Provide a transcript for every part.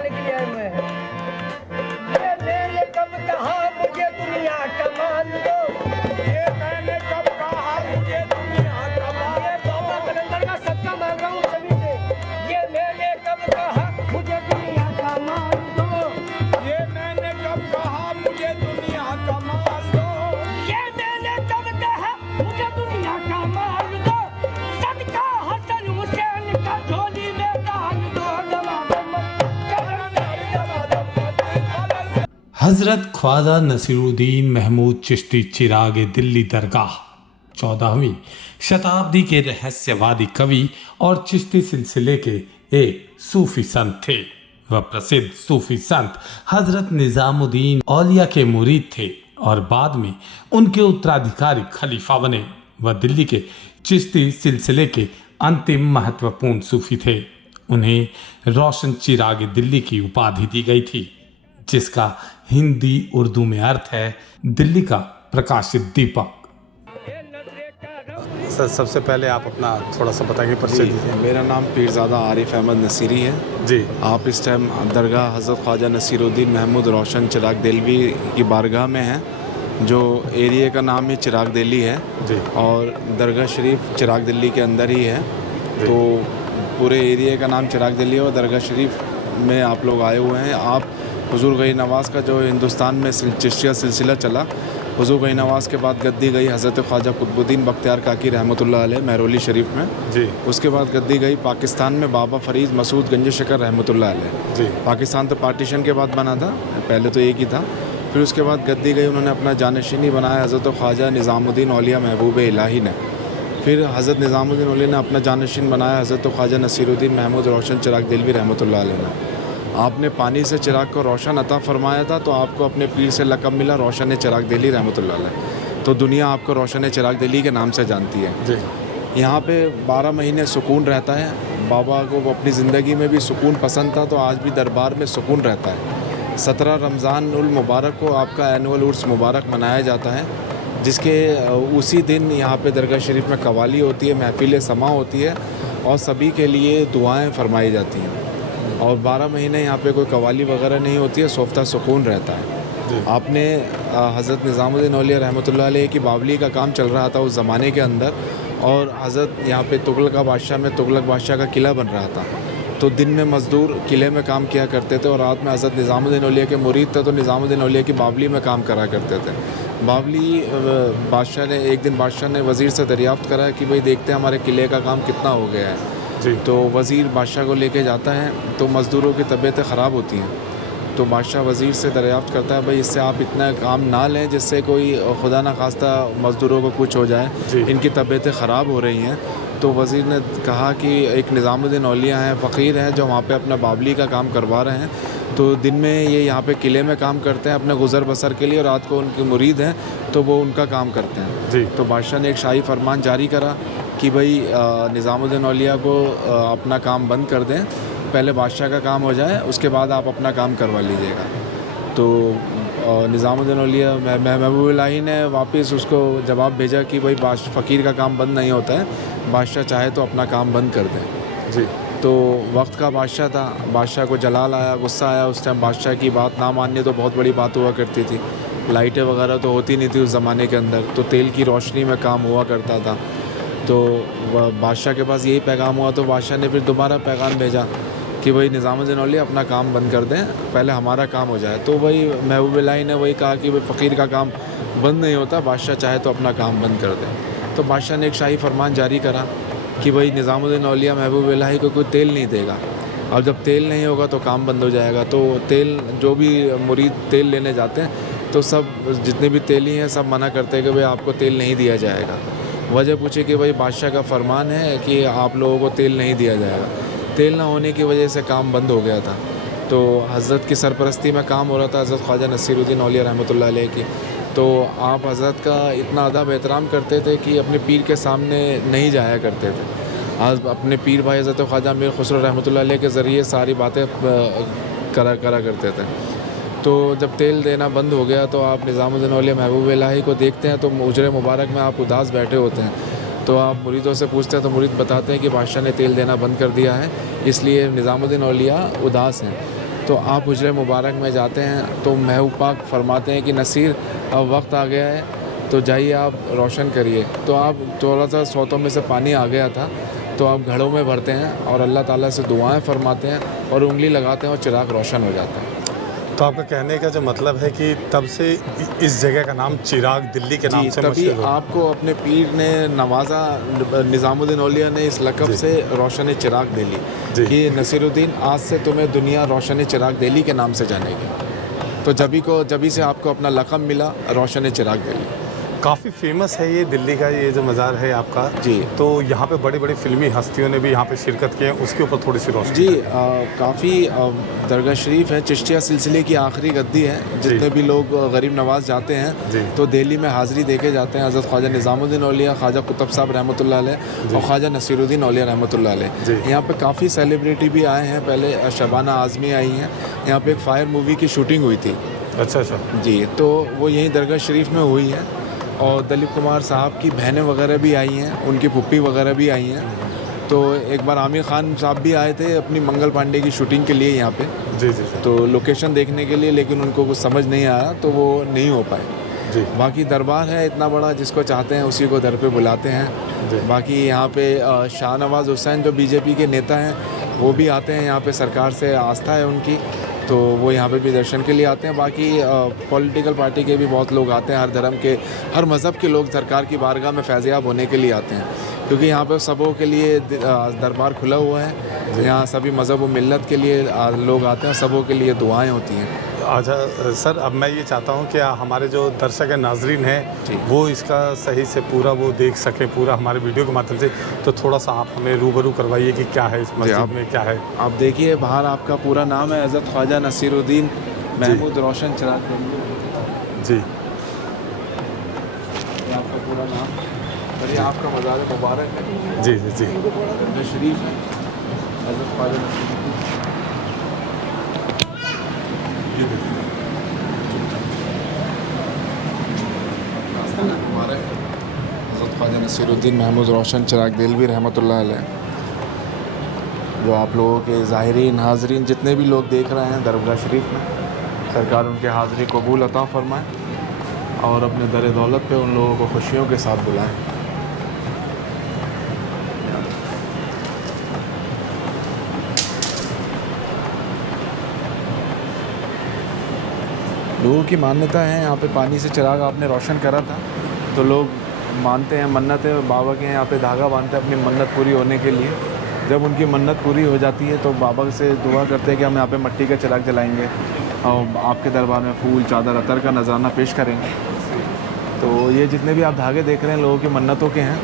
बताने के लिए आए हुए हैं। ये मैंने कब कहा मुझे दुनिया का मान दो, ये मैंने कब कहा मुझे दुनिया का मान ये बाबा कलंदर का सत्ता मांग रहा हूँ सभी से। ये मैंने कब कहा मुझे दुनिया का मान दो, ये मैंने कब कहा मुझे दुनिया का मान दो, ये मैंने कब कहा मुझे दुनिया का मान दो, सदका हसन हुसैन का झोली में दान दो, हज़रत ख्वाजा नसीरुद्दीन महमूद चिश्ती चिराग दिल्ली दरगाह 14वीं शताब्दी के रहस्यवादी कवि और चिश्ती सिलसिले के एक सूफी संत थे। वह प्रसिद्ध सूफी संत हज़रत निज़ामुद्दीन औलिया के मुरीद थे और बाद में उनके उत्तराधिकारी खलीफा बने। वह दिल्ली के चिश्ती सिलसिले के अंतिम महत्वपूर्ण सूफी थे। उन्हें रोशन चिराग दिल्ली की उपाधि दी गई थी, जिसका हिंदी उर्दू में अर्थ है दिल्ली का प्रकाशित दीपक। सर, सबसे पहले आप अपना थोड़ा सा बताइए, परिचय दीजिए। मेरा नाम पीरज़ादा आरिफ अहमद नसीरी है जी। आप इस टाइम दरगाह हज़रत ख्वाजा नसीरुद्दीन महमूद रोशन चिराग दिल्ली की बारगाह में हैं, जो एरिया का नाम ही चिराग दिल्ली है जी। और दरगाह शरीफ चिराग दिल्ली के अंदर ही है। तो पूरे एरिया का नाम चिराग दिल्ली है और दरगाह शरीफ में आप लोग आए हुए हैं। आप हुज़ूर गई नवाज़ का जो हिंदुस्तान में चिश्तिया सिलसिला चला, हुज़ूर गई नवाज़ के बाद गद्दी गई हज़रत ख्वाजा कुतुबुद्दीन बख्तियार काकी रहमतुल्लाह अलैह महरौली शरीफ में जी। उसके बाद गद्दी गई पाकिस्तान में बाबा फरीद मसूद गंज शकर रहमतुल्लाह अलैह जी। पाकिस्तान तो पार्टीशन के बाद बना था, पहले तो एक ही था। फिर उसके बाद गद्दी गई, उन्होंने अपना जानशीनी बनाया हज़रत ख्वाजा निज़ामुद्दीन औलिया महबूब इलाही ने। फिर हज़रत निज़ामुद्दीन औलिया ने अपना जानशीन बनाया हज़रत ख्वाजा नसीरुद्दीन महमूद रोशन चिराग दिल्ली रहमतुल्लाह अलैह ने। आपने पानी से चिराग को रोशन अता फरमाया था, तो आपको अपने पीर से लक़ब मिला रोशन चिराग दिल्ली रहमतुल्लाह अलैह। तो दुनिया आपको रोशन चिराग दिल्ली के नाम से जानती है। जी। यहाँ पे 12 महीने सुकून रहता है। बाबा को अपनी ज़िंदगी में भी सुकून पसंद था, तो आज भी दरबार में सुकून रहता है। 17 रमज़ान उल मुबारक को आपका एनुअल उर्स मुबारक मनाया जाता है, जिसके उसी दिन यहाँ पे दरगाह शरीफ में कवाली होती है, महफिल समा होती है और सभी के लिए दुआएं फरमाई जाती हैं। और 12 महीने यहाँ पे कोई कवाली वगैरह नहीं होती है, सोफ्ता सुकून रहता है। आपने हज़रत निज़ामुद्दीन औलिया रहमतुल्लाह अलैह की बावली का काम चल रहा था उस ज़माने के अंदर, और हज़रत यहाँ पे तुगलक बादशाह में तुगलक बादशाह का किला बन रहा था। तो दिन में मज़दूर किले में काम किया करते थे और रात में हज़रत निज़ामुद्दीन औलिया के मुरीद थे, तो निज़ामुद्दीन औलिया की बावली में काम करा करते थे। बावली बादशाह ने एक दिन बादशाह ने वज़ीर से दरियाफ़्त करा कि भाई देखते हैं हमारे किले का काम कितना हो गया है। जी। तो वज़ीर बादशाह को लेके जाता है, तो मज़दूरों की तबीयतें ख़राब होती हैं। तो बादशाह वज़ीर से दरियाफ़्त करता है, भाई इससे आप इतना काम ना लें जिससे कोई खुदा न खास्ता मज़दूरों को कुछ हो जाए, इनकी तबीयतें ख़राब हो रही हैं। तो वज़ीर ने कहा कि एक निज़ामुद्दीन औलिया हैं, फ़कीर हैं, जो वहाँ पे अपना बावली का काम करवा रहे हैं। तो दिन में ये यहाँ पे किले में काम करते हैं अपने गुज़र बसर के लिए, और रात को उनके मुरीद हैं तो वो उनका काम करते हैं। जी। तो बादशाह ने एक शाही फरमान जारी करा कि भाई निज़ामुद्दीन औलिया को अपना काम बंद कर दें, पहले बादशाह का काम हो जाए, उसके बाद आप अपना काम करवा लीजिएगा। तो निज़ामुद्दीन औलिया महबूब इलाही ने वापस उसको जवाब भेजा कि भाई फ़कीर का काम बंद नहीं होता है, बादशाह चाहे तो अपना काम बंद कर दें। जी। तो वक्त का बादशाह था, बादशाह को जलाल आया, गुस्सा आया। उस टाइम बादशाह की बात ना माननी तो बहुत बड़ी बात हुआ करती थी। लाइटें वगैरह तो होती नहीं थी उस ज़माने के अंदर, तो तेल की रोशनी में काम हुआ करता था। तो बादशाह के पास यही पैगाम हुआ, तो बादशाह ने फिर दोबारा पैगाम भेजा कि भाई निज़ामुद्दीन औलिया अपना काम बंद कर दें, पहले हमारा काम हो जाए। तो वही महबूब इलाही ने वही कहा कि भाई फ़कीर का काम बंद नहीं होता, बादशाह चाहे तो अपना काम बंद कर दें। तो बादशाह ने एक शाही फरमान जारी करा कि भाई निज़ामुद्दीन औलिया महबूब इलाही को कोई तेल नहीं देगा, और जब तेल नहीं होगा तो काम बंद हो जाएगा। तो तेल जो भी मुरीद तेल लेने जाते हैं, तो सब जितने भी तेली हैं सब मना करते हैं कि भाई आपको तेल नहीं दिया जाएगा। वजह पूछी कि भाई बादशाह का फरमान है कि आप लोगों को तेल नहीं दिया जाएगा। तेल ना होने की वजह से काम बंद हो गया था। तो हज़रत की सरपरस्ती में काम हो रहा था, हज़रत ख्वाजा नसीरुद्दीन औलिया रहमतुल्लाह अलैह की। तो आप हज़रत का इतना अदब एहतराम करते थे कि अपने पीर के सामने नहीं जाया करते थे। आज अपने पीर भाई हज़रत ख्वाजा मीर खुसरो रहमतुल्लाह अलैह के ज़रिए सारी बातें करा करते थे। तो जब तेल देना बंद हो गया, तो आप निज़ामुद्दीन औलिया महबूब इलाही को देखते हैं तो उजरे मुबारक में आप उदास बैठे होते हैं। तो आप मुरीदों से पूछते हैं तो मुरीद बताते हैं कि बादशाह ने तेल देना बंद कर दिया है, इसलिए निज़ामुद्दीन औलिया उदास हैं। तो आप हुजरे मुबारक में जाते हैं तो महबूब पाक फरमाते हैं कि नसीर अब वक्त आ गया है, तो जाइए आप रोशन करिए। तो आप थोड़ा सा सौतों में से पानी आ गया था, तो आप घड़ों में भरते हैं और अल्लाह ताला से दुआएं फरमाते हैं और उंगली लगाते हैं और चिराग रोशन हो जाता है। तो आपका कहने का जो मतलब है कि तब से इस जगह का नाम चिराग दिल्ली के नाम जी, से तभी मशहूर हो। आपको अपने पीर ने नवाजा, निज़ामुद्दीन औलिया ने इस लक़ब से रोशन चिराग दिल्ली जी। कि नसीरुद्दीन आज से तुम्हें दुनिया रोशन चिराग दिल्ली के नाम से जानेगी। तो जभी से आपको अपना लक़ब मिला रोशन चिराग दिल्ली। काफ़ी फेमस है ये दिल्ली का ये जो मज़ार है आपका जी। तो यहाँ पे बड़ी बड़ी फिल्मी हस्तियों ने भी यहाँ पे शिरकत की है, उसके ऊपर थोड़ी सी रोशनी जी, करें। काफ़ी दरगाह शरीफ है, चिश्तिया सिलसिले की आखिरी गद्दी है। जितने भी लोग गरीब नवाज जाते जी। हैं तो दिल्ली में हाज़िरी देके जाते हैं। हज़रत ख्वाजा निज़ामुद्दीन औलिया, ख्वाजा कुतुब साहब रहमतुल्लाह अलैह और ख्वाजा नसीरुद्दीन औलिया रहमतुल्लाह अलैह। जी। यहाँ पे काफ़ी सेलिब्रिटी भी आए हैं। पहले शबाना आज़मी आई हैं। यहाँ पे एक फ़ायर मूवी की शूटिंग हुई थी। अच्छा अच्छा। जी, तो वो यहीं दरगाह शरीफ में हुई है। और दिलीप कुमार साहब की बहनें वगैरह भी आई हैं, उनकी पुप्पी वगैरह भी आई हैं। तो एक बार आमिर खान साहब भी आए थे अपनी मंगल पांडे की शूटिंग के लिए यहाँ पे, जी जी जी। तो लोकेशन देखने के लिए, लेकिन उनको कुछ समझ नहीं आया तो वो नहीं हो पाए। जी बाकी दरबार है इतना बड़ा, जिसको चाहते हैं उसी को दर पे बुलाते जी। हैं। बाकी यहाँ पे शाहनवाज हुसैन जो बीजेपी के नेता हैं वो भी आते हैं यहाँ पे, सरकार से आस्था है उनकी, तो वो यहाँ पे भी दर्शन के लिए आते हैं। बाकी पॉलिटिकल पार्टी के भी बहुत लोग आते हैं, हर धर्म के, हर मज़हब के लोग सरकार की बारगाह में फैज़याब होने के लिए आते हैं, क्योंकि यहाँ पे सबों के लिए दरबार खुला हुआ है। यहाँ सभी मज़हब व मिल्लत के लिए लोग आते हैं, सबों के लिए दुआएं होती हैं। अच्छा सर, अब मैं ये चाहता हूँ कि हमारे जो दर्शक नाजरीन जी। हैं वो इसका सही से पूरा वो देख सकें, पूरा हमारे वीडियो के माध्यम से, तो थोड़ा सा आप हमें रूबरू करवाइए कि क्या है इस मस्जिद में, क्या है। आप देखिए बाहर आपका पूरा नाम है हज़रत ख्वाजा नसीरुद्दीन महमूद रोशन चिराग दिल्ली, जी ये आपका पूरा नाम और ये आपका मज़ार मुबारक है। जी जी जी। जो शरीफ है हज़रत ख्वाजा नसीरुद्दीन। हज़रत ख्वाजा नसीरुद्दीन महमूद रोशन चिराग दिल्ली रहमतुल्लाह अलैह, जो आप लोगों के ज़ाहिरीन हाज़रीन जितने भी लोग देख रहे हैं दरगाह शरीफ में, सरकार उनके हाज़िरी कबूल अता फ़रमाए और अपने दर दौलत पे उन लोगों को खुशियों के साथ बुलाएं। लोगों की मान्यता है यहाँ पे पानी से चिराग आपने रोशन करा था तो लोग मानते हैं, मन्नत है बाबा के यहाँ पे धागा बांधते हैं अपनी मन्नत पूरी होने के लिए। जब उनकी मन्नत पूरी हो जाती है तो बाबा से दुआ करते हैं कि हम यहाँ पे मिट्टी का चिराग जलाएंगे और आपके दरबार में फूल, चादर, अतर का नजराना पेश करेंगे। तो ये जितने भी आप धागे देख रहे हैं लोगों की मन्नतों के हैं,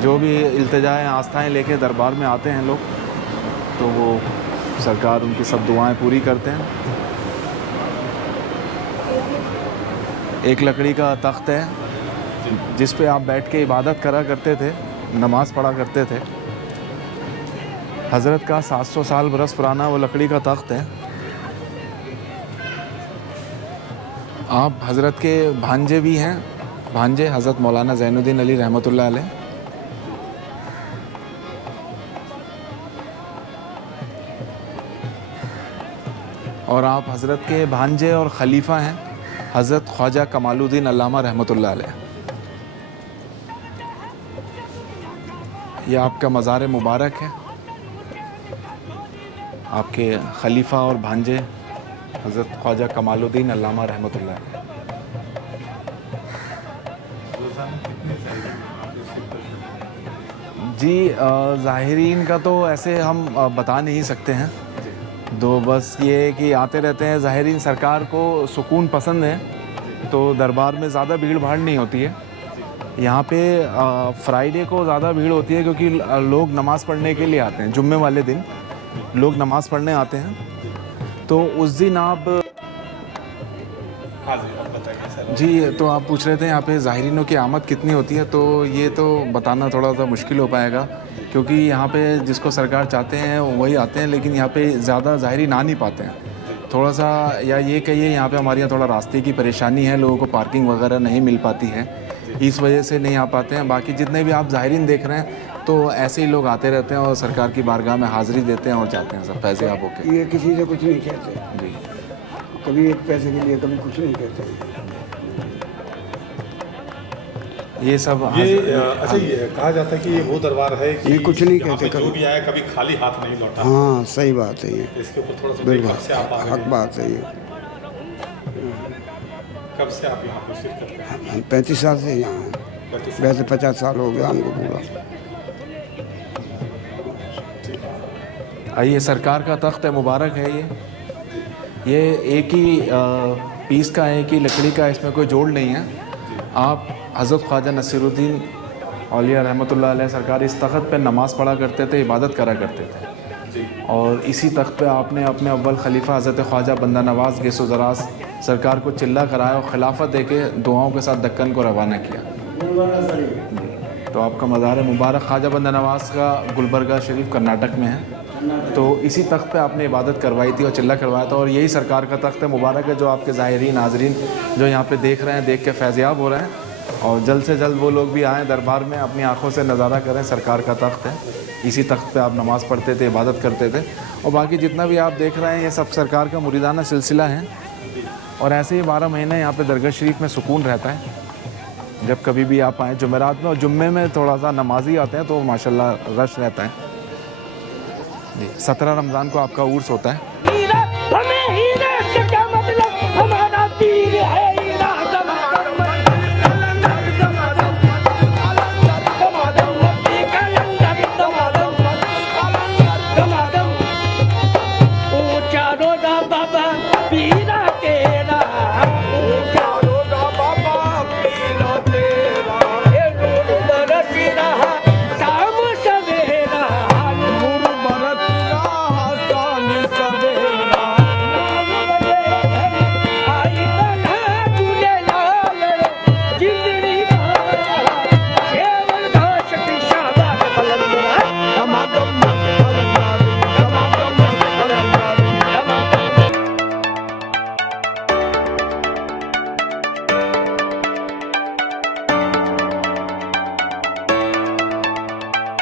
जो भी इल्तिजाएँ आस्थाएँ लेके दरबार में आते हैं लोग, तो वो सरकार उनकी सब दुआएँ पूरी करते हैं। एक लकड़ी का तख्त है जिस पे आप बैठ के इबादत करा करते थे, नमाज़ पढ़ा करते थे। हज़रत का 700 साल बरस पुराना वो लकड़ी का तख्त है। आप हज़रत के भांजे भी हैं, भांजे हज़रत मौलाना ज़ैनुद्दीन अली रहमतुल्लाह अलैह। और आप हज़रत के भांजे और खलीफा हैं हज़रत ख्वाजा कमालुद्दीन अल्लामा रहमतुल्लाह अलैह। ये आपका मज़ार मुबारक है, आपके खलीफा और भांजे हज़रत ख्वाजा कमालुद्दीन अल्लामा रहमतुल्लाह अलैह। जी, ज़ाहिरीन का तो ऐसे हम बता नहीं सकते हैं, तो बस ये है कि आते रहते हैं। ज़ाहिरीन सरकार को सुकून पसंद है तो दरबार में ज़्यादा भीड़ भाड़ नहीं होती है। यहाँ पे फ्राइडे को ज़्यादा भीड़ होती है क्योंकि लोग नमाज़ पढ़ने के लिए आते हैं, जुम्मे वाले दिन लोग नमाज़ पढ़ने आते हैं, तो उस दिन आप जी, तो आप पूछ रहे थे यहाँ पे ज़ाहिरीनों की आमद कितनी होती है, तो ये तो बताना थोड़ा सा मुश्किल हो पाएगा क्योंकि यहाँ पे जिसको सरकार चाहते हैं वही आते हैं, लेकिन यहाँ पे ज़्यादा ज़ाहिरीन आ नहीं पाते हैं। थोड़ा सा या ये कहिए यहाँ पे हमारे यहाँ थोड़ा रास्ते की परेशानी है, लोगों को पार्किंग वगैरह नहीं मिल पाती है, इस वजह से नहीं आ पाते हैं। बाकी जितने भी आप ज़ाहिरीन देख रहे हैं तो ऐसे ही लोग आते रहते हैं और सरकार की बारगाह में हाज़िरी देते हैं और जाते हैं सब पैसे आप होके। ये किसी से कुछ नहीं कहते, जी कभी एक पैसे के लिए कभी कुछ नहीं कहते। ये सब अच्छा, ये कहा जाता है कि ये वो दरबार है कि ये कुछ नहीं यहाँ पे कहते जो कभी। भी आया कभी खाली हाथ नहीं लौटा। हाँ सही बात है ये, इसके ऊपर थोड़ा सा बिल्कुल कब से आप आ हक गए? बात है ये। कब से आप यहाँ पे शिरकत करते हैं? हम 35 साल से यहाँ हैं, 35 वैसे 50 साल हो गया हमको पूरा। ये सरकार का तख्त है, मुबारक है ये एक ही पीस का है, एक ही लकड़ी का, इसमें कोई जोड़ नहीं है। आप हज़रत ख्वाजा नसीरुद्दीन औलिया रहमतुल्लाह अलैह सरकार इस तख्त पे नमाज़ पढ़ा करते थे, इबादत करा करते थे। और इसी तख्त पे आपने अपने अव्वल खलीफा हज़रत ख्वाजा बंदा नवाज़ गेसो ज़रास सरकार को चिल्ला कराया और खिलाफत देके दुआओं के साथ दक्कन को रवाना किया। तो आपका मज़ार मुबारक ख्वाजा बंदा नवाज़ का गुलबर्गा शरीफ कर्नाटक में है। तो इसी तख्त पे आपने इबादत करवाई थी और चिल्ला करवाया था, और यही सरकार का तख्त है, मुबारक है। जो आपके ज़ाहिरीन नाजरीन जो यहाँ पे देख रहे हैं, देख के फैज़याब हो रहे हैं, और जल्द से जल्द वो लोग भी आएँ दरबार में, अपनी आँखों से नज़ारा करें। सरकार का तख्त है, इसी तख्त पे आप नमाज़ पढ़ते थे, इबादत करते थे। और बाकी जितना भी आप देख रहे हैं ये सब सरकार का मुरीदाना सिलसिला है। और ऐसे ही 12 महीने यहाँ पे दरगाह शरीफ में सुकून रहता है। जब कभी भी आप आएँ जुमेरात में, और जुम्मे में थोड़ा सा नमाजी आते हैं तो माशाल्लाह रश रहता है। 17 रमज़ान को आपका उर्स होता है।